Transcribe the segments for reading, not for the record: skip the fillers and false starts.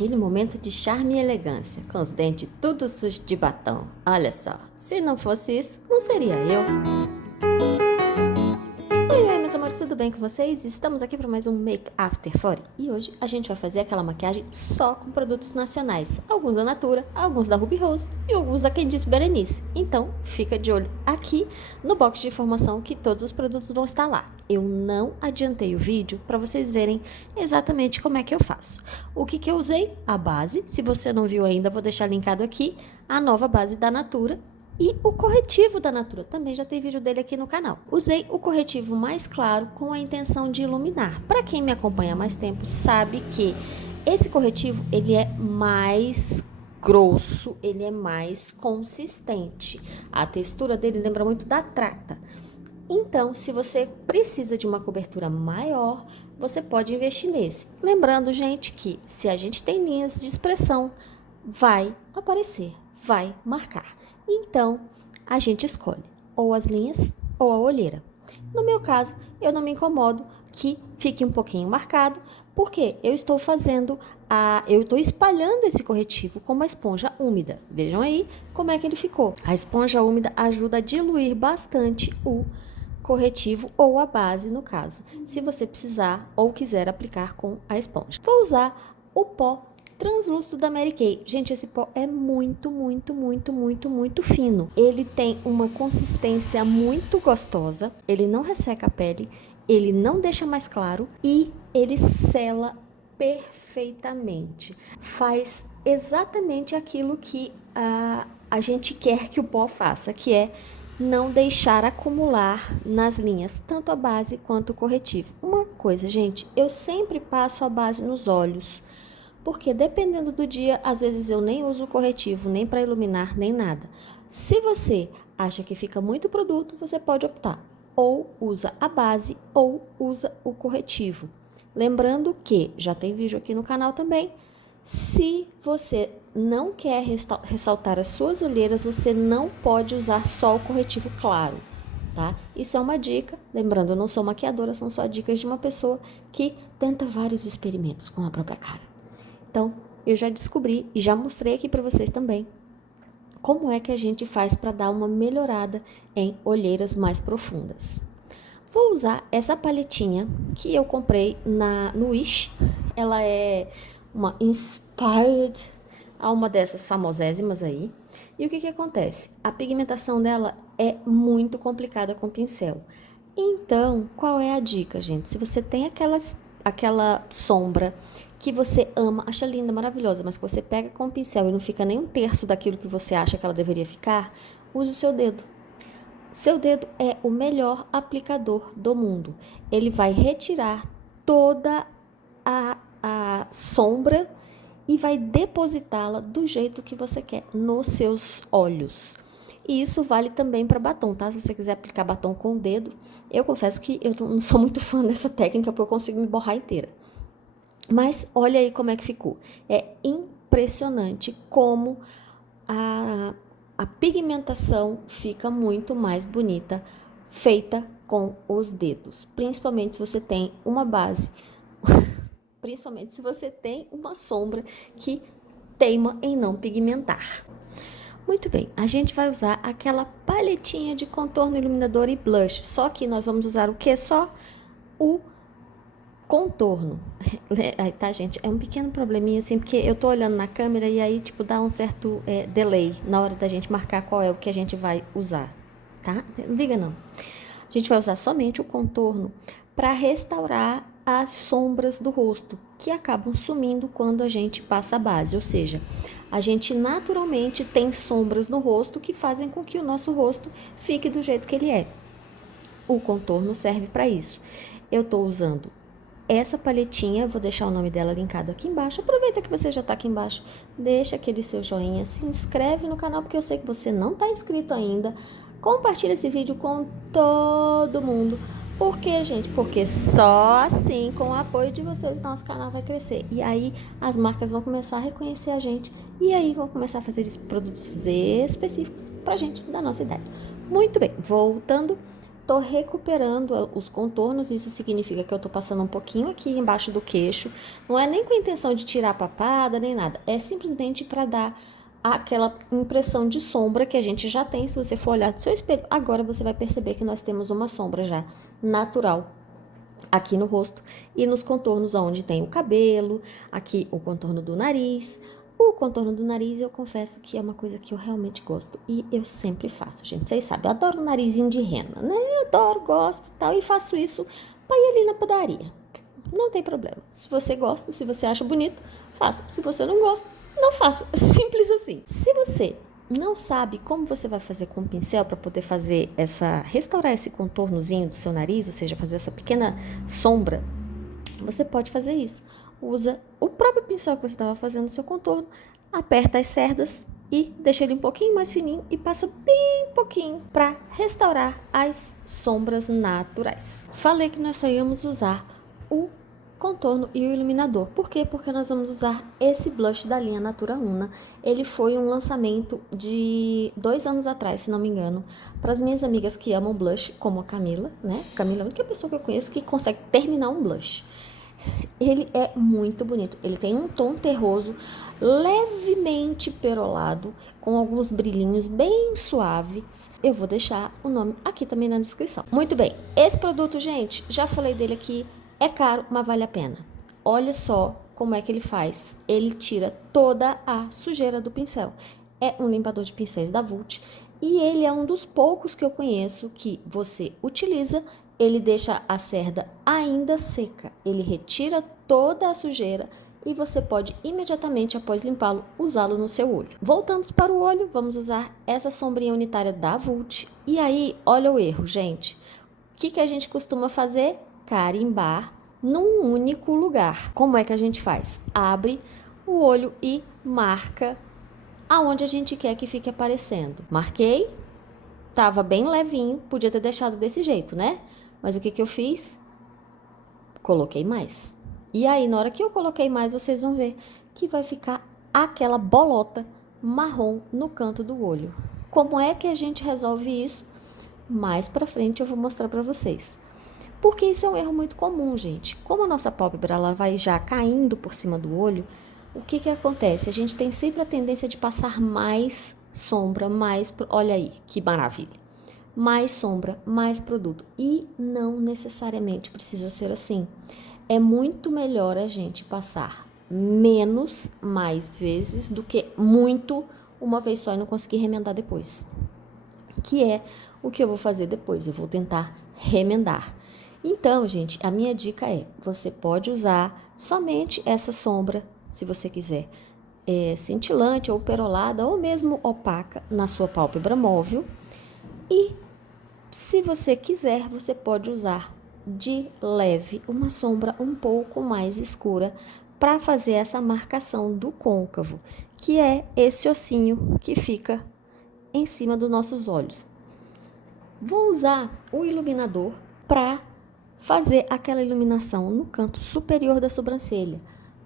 aquele momento de charme e elegância, com os dentes tudo sujos de batom. Olha só, se não fosse isso, não seria eu. E aí, meus amores, tudo bem com vocês? Estamos aqui para mais um Make After 40 e hoje a gente vai fazer aquela maquiagem só com produtos nacionais. Alguns da Natura, alguns da Ruby Rose e alguns da Candice Berenice. Então, fica de olho aqui no box de informação que todos os produtos vão estar lá. Eu não adiantei o vídeo para vocês verem exatamente como é que eu faço. O que eu usei? A base. Se você não viu ainda, vou deixar linkado aqui a nova base da Natura. E o corretivo da Natura, também já tem vídeo dele aqui no canal. Usei o corretivo mais claro com a intenção de iluminar. Para quem me acompanha há mais tempo, sabe que esse corretivo, ele é mais grosso, ele é mais consistente. A textura dele lembra muito da Trata. Então, se você precisa de uma cobertura maior, você pode investir nesse. Lembrando, gente, que se a gente tem linhas de expressão, vai aparecer, vai marcar. Então, a gente escolhe ou as linhas ou a olheira. No meu caso, eu não me incomodo que fique um pouquinho marcado, porque eu estou espalhando esse corretivo com uma esponja úmida. Vejam aí como é que ele ficou. A esponja úmida ajuda a diluir bastante o corretivo ou a base, no caso, se você precisar ou quiser aplicar com a esponja. Vou usar o pó translúcido da Mary Kay. Gente, esse pó é muito fino. Ele tem uma consistência muito gostosa, ele não resseca a pele, ele não deixa mais claro e ele sela perfeitamente. Faz exatamente aquilo que a gente quer que o pó faça, que é não deixar acumular nas linhas, tanto a base quanto o corretivo. Uma coisa, gente, eu sempre passo a base nos olhos, porque dependendo do dia, às vezes eu nem uso o corretivo, nem para iluminar, nem nada. Se você acha que fica muito produto, você pode optar. Ou usa a base, ou usa o corretivo. Lembrando que, já tem vídeo aqui no canal também, se você não quer ressaltar as suas olheiras, você não pode usar só o corretivo claro, tá? Isso é uma dica. Lembrando, eu não sou maquiadora, são só dicas de uma pessoa que tenta vários experimentos com a própria cara. Então, eu já descobri e já mostrei aqui para vocês também como é que a gente faz para dar uma melhorada em olheiras mais profundas. Vou usar essa paletinha que eu comprei no Wish. Ela é uma Inspired, uma dessas famosésimas aí. E o que acontece? A pigmentação dela é muito complicada com pincel. Então, qual é a dica, gente? Se você tem aquela sombra que você ama, acha linda, maravilhosa, mas que você pega com o pincel e não fica nem um terço daquilo que você acha que ela deveria ficar, use o seu dedo. Seu dedo é o melhor aplicador do mundo. Ele vai retirar toda a sombra e vai depositá-la do jeito que você quer nos seus olhos. E isso vale também para batom, tá? Se você quiser aplicar batom com o dedo, eu confesso que eu não sou muito fã dessa técnica, porque eu consigo me borrar inteira. Mas olha aí como é que ficou. É impressionante como a pigmentação fica muito mais bonita feita com os dedos. Principalmente se você tem uma base, principalmente se você tem uma sombra que teima em não pigmentar. Muito bem, a gente vai usar aquela paletinha de contorno, iluminador e blush. Só que nós vamos usar o que? Só o contorno. Tá, gente? É um pequeno probleminha, assim, porque eu tô olhando na câmera e aí, tipo, dá um certo delay na hora da gente marcar qual é o que a gente vai usar, tá? Não liga, não. A gente vai usar somente o contorno para restaurar as sombras do rosto, que acabam sumindo quando a gente passa a base, ou seja, a gente naturalmente tem sombras no rosto que fazem com que o nosso rosto fique do jeito que ele é. O contorno serve para isso. Eu tô usando essa paletinha, vou deixar o nome dela linkado aqui embaixo. Aproveita que você já tá aqui embaixo, deixa aquele seu joinha, se inscreve no canal, porque eu sei que você não tá inscrito ainda. Compartilha esse vídeo com todo mundo. Por quê, gente? Porque só assim, com o apoio de vocês, nosso canal vai crescer. E aí, as marcas vão começar a reconhecer a gente. E aí, vão começar a fazer produtos específicos pra gente, da nossa idade. Muito bem, voltando. tô recuperando os contornos, isso significa que eu tô passando um pouquinho aqui embaixo do queixo, não é nem com a intenção de tirar a papada, nem nada, é simplesmente para dar aquela impressão de sombra que a gente já tem. Se você for olhar do seu espelho, agora você vai perceber que nós temos uma sombra já natural aqui no rosto e nos contornos onde tem o cabelo, aqui o contorno do nariz. O contorno do nariz, eu confesso que é uma coisa que eu realmente gosto e eu sempre faço, gente. Vocês sabem, eu adoro o narizinho de rena, né? Eu adoro, gosto e tal, e faço isso para ir ali na padaria. Não tem problema. Se você gosta, se você acha bonito, faça. Se você não gosta, não faça. Simples assim. Se você não sabe como você vai fazer com o pincel para poder fazer restaurar esse contornozinho do seu nariz, ou seja, fazer essa pequena sombra, você pode fazer isso. Usa o próprio pincel que você estava fazendo no seu contorno, aperta as cerdas e deixa ele um pouquinho mais fininho e passa bem pouquinho para restaurar as sombras naturais. Falei que nós só íamos usar o contorno e o iluminador. Por quê? Porque nós vamos usar esse blush da linha Natura Una. Ele foi um lançamento de 2 anos atrás, se não me engano, para as minhas amigas que amam blush, como a Camila, né? Camila é a única pessoa que eu conheço que consegue terminar um blush. Ele é muito bonito. Ele tem um tom terroso, levemente perolado, com alguns brilhinhos bem suaves. Eu vou deixar o nome aqui também na descrição. Muito bem, esse produto, gente, já falei dele aqui. É caro, mas vale a pena. Olha só como é que ele faz. Ele tira toda a sujeira do pincel. É um limpador de pincéis da Vult e ele é um dos poucos que eu conheço que você utiliza, ele deixa a cerda ainda seca. Ele retira toda a sujeira e você pode imediatamente após limpá-lo, usá-lo no seu olho. Voltando para o olho, vamos usar essa sombrinha unitária da Vult. E aí, olha o erro, gente. O que a gente costuma fazer? Carimbar num único lugar. Como é que a gente faz? Abre o olho e marca aonde a gente quer que fique aparecendo. Marquei, tava bem levinho, podia ter deixado desse jeito, né? Mas o que eu fiz? Coloquei mais. E aí, na hora que eu coloquei mais, vocês vão ver que vai ficar aquela bolota marrom no canto do olho. Como é que a gente resolve isso? Mais pra frente eu vou mostrar pra vocês. Porque isso é um erro muito comum, gente. Como a nossa pálpebra ela vai já caindo por cima do olho, o que acontece? A gente tem sempre a tendência de passar mais sombra, olha aí, que maravilha. Mais sombra, mais produto. E não necessariamente precisa ser assim. É muito melhor a gente passar menos, mais vezes, do que muito, uma vez só e não conseguir remendar depois. Que é o que eu vou fazer depois. Eu vou tentar remendar. Então, gente, a minha dica é, você pode usar somente essa sombra, se você quiser, cintilante ou perolada ou mesmo opaca na sua pálpebra móvel. E, se você quiser, você pode usar de leve uma sombra um pouco mais escura para fazer essa marcação do côncavo, que é esse ossinho que fica em cima dos nossos olhos. Vou usar o iluminador para fazer aquela iluminação no canto superior da sobrancelha,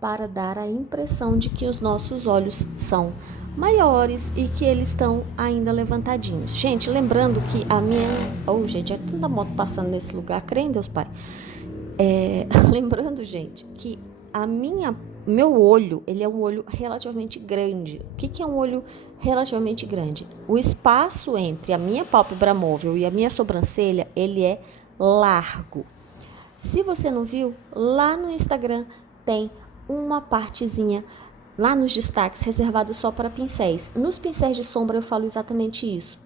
para dar a impressão de que os nossos olhos são maiores e que eles estão ainda levantadinhos. Gente, lembrando que a minha... Oh, gente, é tanta moto passando nesse lugar, crê em Deus Pai. Lembrando, gente, que meu olho, ele é um olho relativamente grande. O que é um olho relativamente grande? O espaço entre a minha pálpebra móvel e a minha sobrancelha, ele é largo. Se você não viu, lá no Instagram tem uma partezinha, lá nos destaques, reservada só para pincéis. Nos pincéis de sombra eu falo exatamente isso.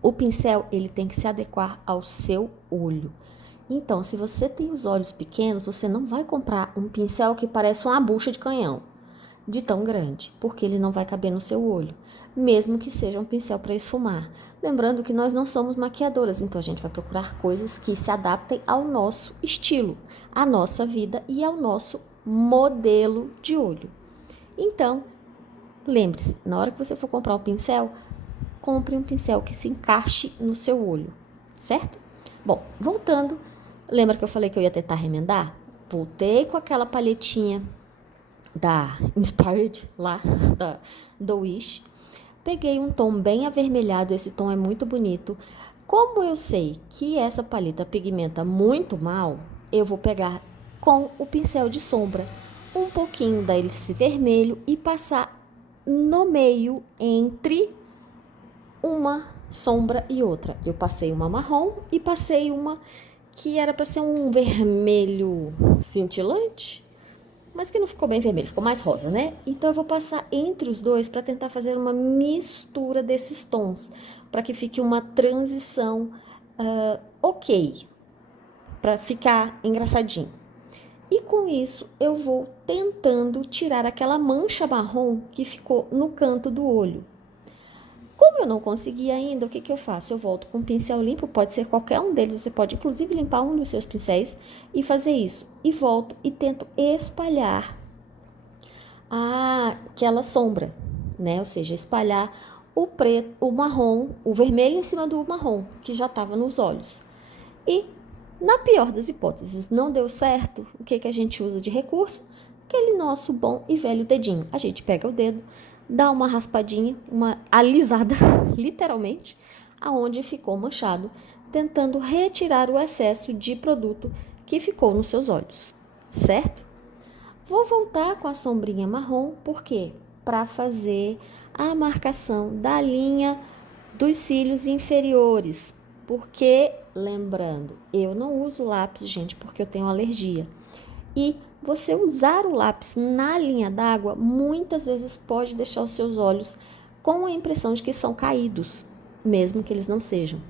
O pincel, ele tem que se adequar ao seu olho. Então, se você tem os olhos pequenos, você não vai comprar um pincel que parece uma bucha de canhão, de tão grande, porque ele não vai caber no seu olho, mesmo que seja um pincel para esfumar. Lembrando que nós não somos maquiadoras, então a gente vai procurar coisas que se adaptem ao nosso estilo, à nossa vida e ao nosso modelo de olho. Então, lembre-se, na hora que você for comprar um pincel, compre um pincel que se encaixe no seu olho, certo? Bom, voltando, lembra que eu falei que eu ia tentar remendar? Voltei com aquela palhetinha da Inspired, lá, do Wish. Peguei um tom bem avermelhado, esse tom é muito bonito. Como eu sei que essa paleta pigmenta muito mal, eu vou pegar com o pincel de sombra um pouquinho desse vermelho e passar no meio entre uma sombra e outra. Eu passei uma marrom e passei uma que era para ser um vermelho cintilante, mas que não ficou bem vermelho, ficou mais rosa, né? Então eu vou passar entre os dois para tentar fazer uma mistura desses tons, para que fique uma transição ok, para ficar engraçadinho. E com isso eu vou tentando tirar aquela mancha marrom que ficou no canto do olho. Como eu não consegui ainda, o que eu faço? Eu volto com um pincel limpo, pode ser qualquer um deles, você pode inclusive limpar um dos seus pincéis e fazer isso. E volto e tento espalhar aquela sombra, né? Ou seja, espalhar o preto, o marrom, o vermelho em cima do marrom, que já estava nos olhos. E, na pior das hipóteses, não deu certo, o que a gente usa de recurso? Aquele nosso bom e velho dedinho. A gente pega o dedo, dá uma raspadinha, uma alisada, literalmente, aonde ficou manchado, tentando retirar o excesso de produto que ficou nos seus olhos, certo? Vou voltar com a sombrinha marrom, por quê? Para fazer a marcação da linha dos cílios inferiores, porque, lembrando, eu não uso lápis, gente, porque eu tenho alergia. E você usar o lápis na linha d'água, muitas vezes pode deixar os seus olhos com a impressão de que são caídos, mesmo que eles não sejam.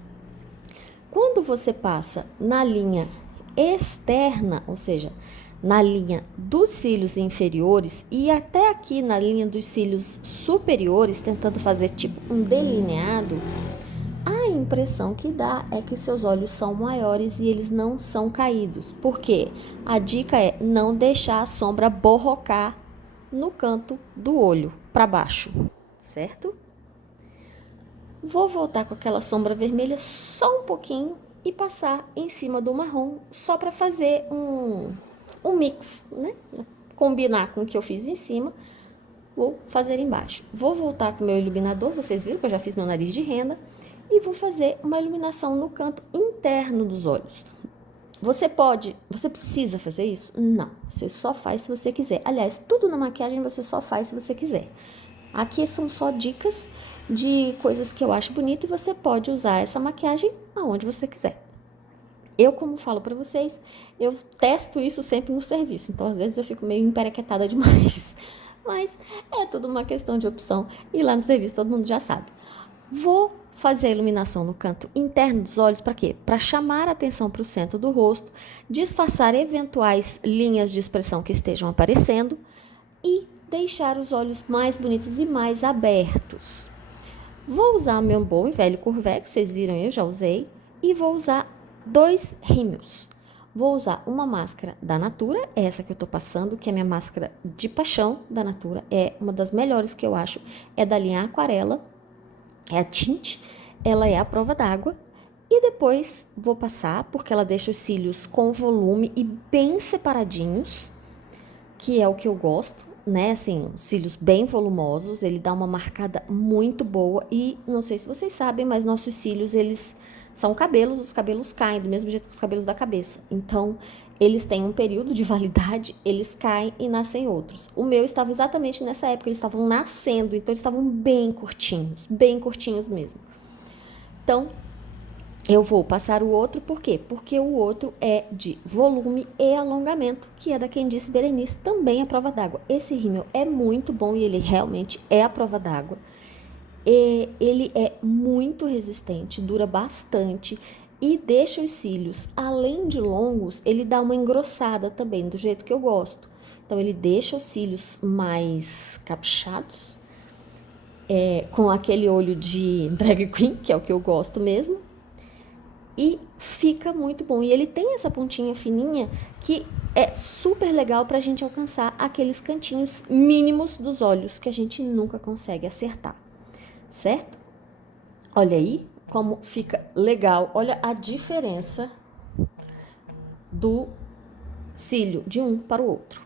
Quando você passa na linha externa, ou seja, na linha dos cílios inferiores e até aqui na linha dos cílios superiores, tentando fazer tipo um delineado, a impressão que dá é que seus olhos são maiores e eles não são caídos. Por quê? A dica é não deixar a sombra borrocar no canto do olho para baixo, certo? Vou voltar com aquela sombra vermelha só um pouquinho e passar em cima do marrom só para fazer um mix, né? Combinar com o que eu fiz em cima, vou fazer embaixo. Vou voltar com o meu iluminador, vocês viram que eu já fiz meu nariz de rena, e vou fazer uma iluminação no canto interno dos olhos. Você precisa fazer isso? Não, você só faz se você quiser. Aliás, tudo na maquiagem você só faz se você quiser. Aqui são só dicas de coisas que eu acho bonito e você pode usar essa maquiagem aonde você quiser. Eu, como falo pra vocês, eu testo isso sempre no serviço, então às vezes eu fico meio emperequetada demais. Mas é tudo uma questão de opção e lá no serviço todo mundo já sabe. Vou fazer a iluminação no canto interno dos olhos para quê? Para chamar a atenção para o centro do rosto, disfarçar eventuais linhas de expressão que estejam aparecendo e deixar os olhos mais bonitos e mais abertos. Vou usar meu bom e velho Curvex, vocês viram, eu já usei, e vou usar 2 rímels. Vou usar uma máscara da Natura, essa que eu tô passando, que é a minha máscara de paixão da Natura, é uma das melhores que eu acho, é da linha Aquarela, é a Tint, ela é a prova d'água. E depois vou passar, porque ela deixa os cílios com volume e bem separadinhos, que é o que eu gosto, né? Assim, os cílios bem volumosos, ele dá uma marcada muito boa. E não sei se vocês sabem, mas nossos cílios, eles são cabelos, os cabelos caem do mesmo jeito que os cabelos da cabeça. Então, eles têm um período de validade, eles caem e nascem outros. O meu estava exatamente nessa época, eles estavam nascendo, então eles estavam bem curtinhos mesmo. Então, eu vou passar o outro, por quê? Porque o outro é de volume e alongamento, que é da Quem Disse Berenice, também a prova d'água. Esse rímel é muito bom e ele realmente é a prova d'água. Ele é muito resistente, dura bastante e deixa os cílios, além de longos, ele dá uma engrossada também, do jeito que eu gosto. Então, ele deixa os cílios mais caprichados, com aquele olho de drag queen, que é o que eu gosto mesmo. E fica muito bom. E ele tem essa pontinha fininha que é super legal pra gente alcançar aqueles cantinhos mínimos dos olhos que a gente nunca consegue acertar, certo? Olha aí como fica legal. Olha a diferença do cílio de um para o outro.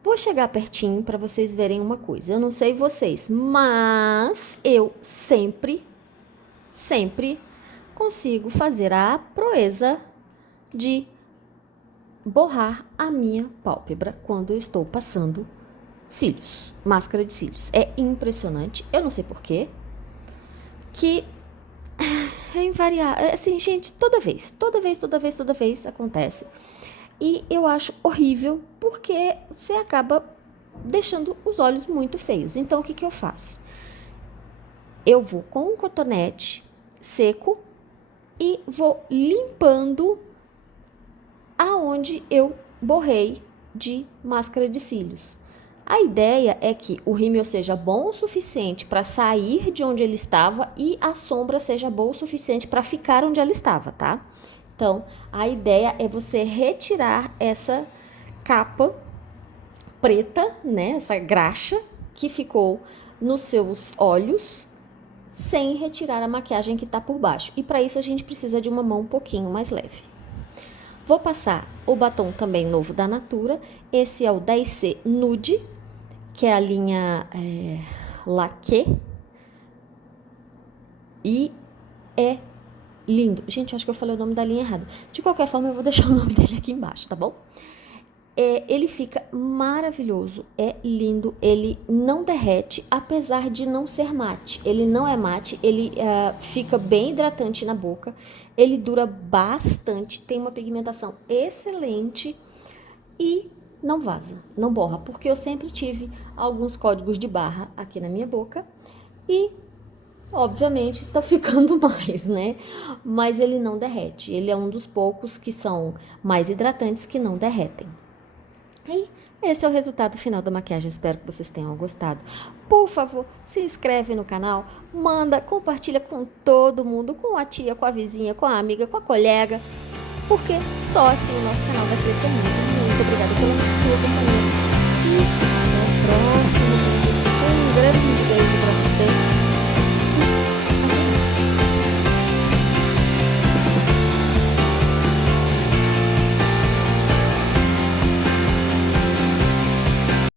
Vou chegar pertinho para vocês verem uma coisa. Eu não sei vocês, mas eu sempre sempre consigo fazer a proeza de borrar a minha pálpebra quando eu estou passando cílios, máscara de cílios. É impressionante, eu não sei porquê, que é invariável, assim, gente, toda vez acontece. E eu acho horrível, porque você acaba deixando os olhos muito feios. Então, o que eu faço? Eu vou com um cotonete seco e vou limpando aonde eu borrei de máscara de cílios. A ideia é que o rímel seja bom o suficiente para sair de onde ele estava e a sombra seja boa o suficiente para ficar onde ela estava, tá? Então, a ideia é você retirar essa capa preta, né? Essa graxa que ficou nos seus olhos, sem retirar a maquiagem que tá por baixo. E para isso a gente precisa de uma mão um pouquinho mais leve. Vou passar o batom também novo da Natura. Esse é o 10C Nude, que é a linha Laqué. E é lindo. Gente, eu acho que eu falei o nome da linha errado. De qualquer forma, eu vou deixar o nome dele aqui embaixo, tá bom? Ele fica maravilhoso, é lindo, ele não derrete, apesar de não ser mate. Ele não é mate, ele fica bem hidratante na boca, ele dura bastante, tem uma pigmentação excelente e não vaza, não borra, porque eu sempre tive alguns códigos de barra aqui na minha boca e obviamente tá ficando mais, né? Mas ele não derrete, ele é um dos poucos que são mais hidratantes que não derretem. E esse é o resultado final da maquiagem, espero que vocês tenham gostado. Por favor, se inscreve no canal, compartilha com todo mundo, com a tia, com a vizinha, com a amiga, com a colega, porque só assim o nosso canal vai crescer muito. Muito obrigada pela sua companhia.